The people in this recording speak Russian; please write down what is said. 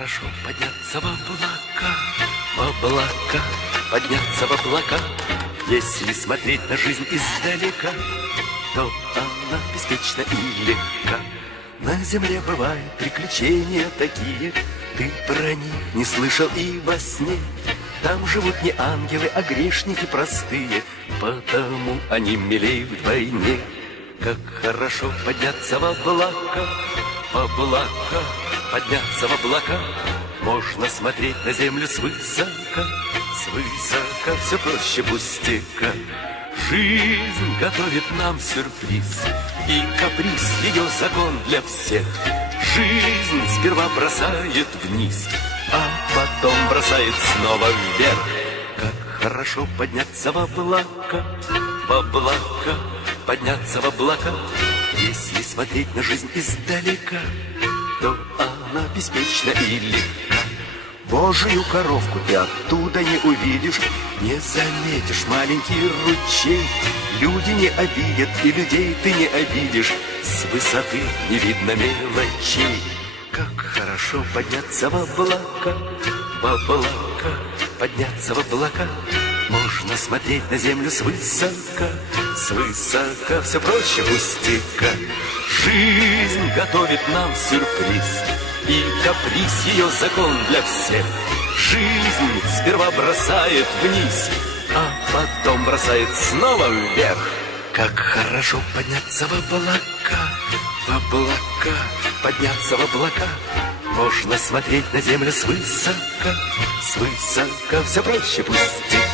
хорошо подняться в облака, подняться в облака. Если смотреть на жизнь издалека, то она беспечна и легка. На земле бывают приключения такие, ты про них не слышал и во сне. Там живут не ангелы, а грешники простые, потому они милей вдвойне. Как хорошо подняться в облака, подняться в облака. Можно смотреть на землю свысока, свысока, все проще пустяка. Жизнь готовит нам сюрприз, и каприз ее закон для всех. Жизнь сперва бросает вниз, а потом бросает снова вверх. Как хорошо подняться в облака, подняться в облака. Если смотреть на жизнь издалека, то она беспечна и легка. Божию коровку ты оттуда не увидишь, не заметишь маленький ручей. Люди не обидят, и людей ты не обидишь, с высоты не видно мелочей. Как хорошо подняться в облака, подняться в облака. Можно смотреть на землю свысока, свысока, все проще пустяка. Жизнь готовит нам сюрприз, и каприз ее закон для всех. Жизнь сперва бросает вниз, а потом бросает снова вверх. Как хорошо подняться в облака, подняться в облака. Можно смотреть на землю свысока, свысока, все проще пустяка.